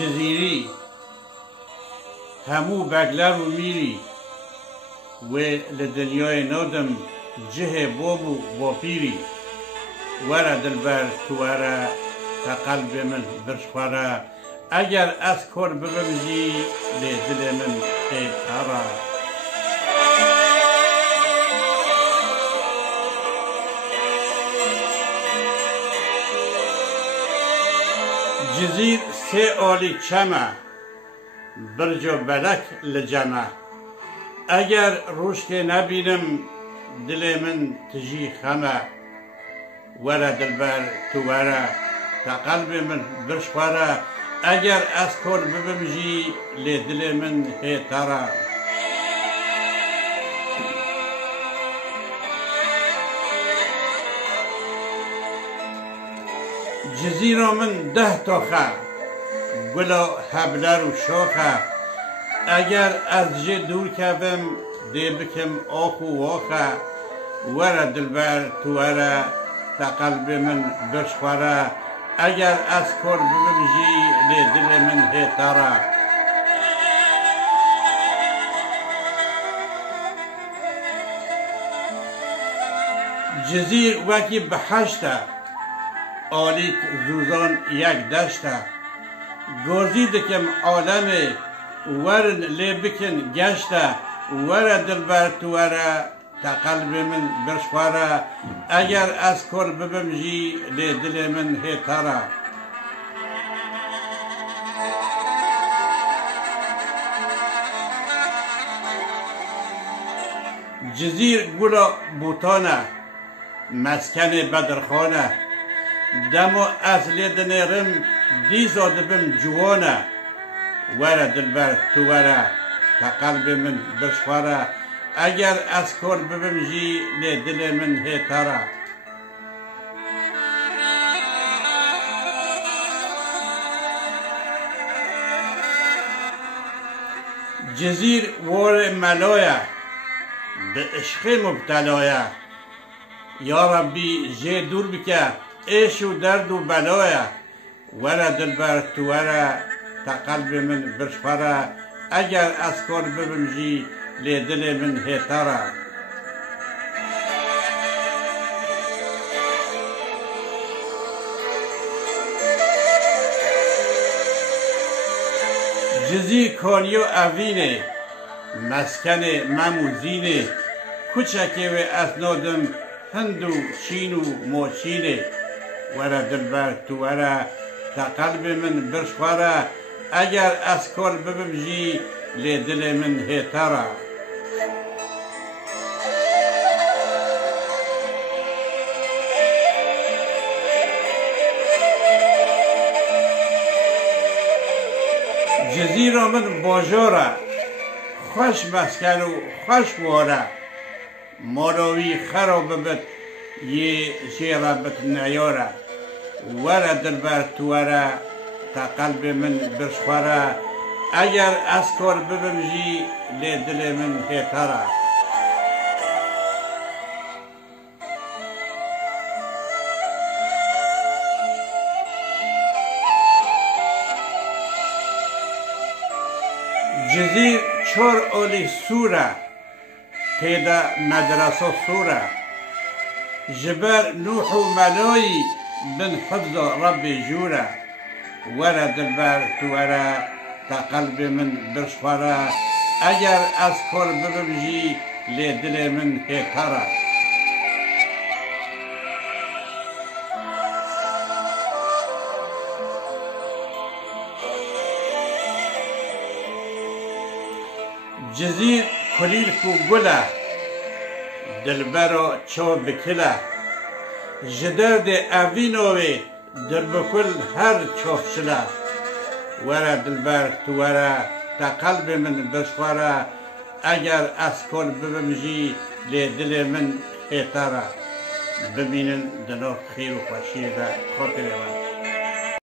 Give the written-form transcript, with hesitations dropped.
جزیری همو بگلر و میری و لدنیای نودم جه بابو با پیری ورا دلبر تو ورا تا قلب من برشخوره اگر از کار ببمجی لدل من تارا جزیر سه آلی چمه برج و بلک لجمه اگر روش که نبینم دل من تجی خمه ورا دلبر تو ورا تا قلب من برشخوره اگر از کار ببمجی لدل من تارا جزیرا من 10 تاخه گلا هبلر و شاخه اگر از جه دور کبم دی بکم آخ و واخه ورا دلبر تو ورا تا قلب من برشخوره اگر از کار ببمجی لدل من تارا جزیر وکی بحشته آلیک زوزان یک دشته گرزی دکم عالمه ورن لی بکن گشته ورا دلبر تو ورا تا قلب من برشخوره اگر از کار ببمجی لی دل من تارا جزیر گلا بوتانه مسکن بدرخانه دمو از لیدن رم دیزا دبم جوانه ورا دلبر تو ورا تا قلب من برشخوره اگر از کار ببمجی لدل من تارا جزیر وار ملایا به عشق مبتلایا یا ربی جه دور بکه عیش و درد و بلایا ورا دلبر تو ورا تا قلب من برشخوره اگر از کار ببمجی لدل من تارا جزی کانیو اوینه مسکن مموزینه کوچکه و اسنادم هند و چین و موچینه ورا دلبر تو ورا تا قلب من برشخوره اگر از کار ببمجی لدل من تارا جزیرا من باجاره خوش مسکن و خوش واره ماروی خراب بت یه شیره بت نیاره ورا دلبر تو ورا تا قلب من برشخوره اگر از کار ببمجی لدل من تارا جزیر 4 آلی سوره تیدا مدرسه سوره جبر نوح و ملایی بن حفظ رب جوره ورا دلبر تو ورا تا قلب من برشخوره اگر از کار ببمجی لدل من تارا جزیر کلیل کو گله دلبرا چو بکله جدرد اوینوی در بکل هر چوفشله ورا دلبر تو ورا تا قلب من برشخوره اگر از کار ببمجی لدل من تارا ببینن دنو خیر و خوشی و خاطر من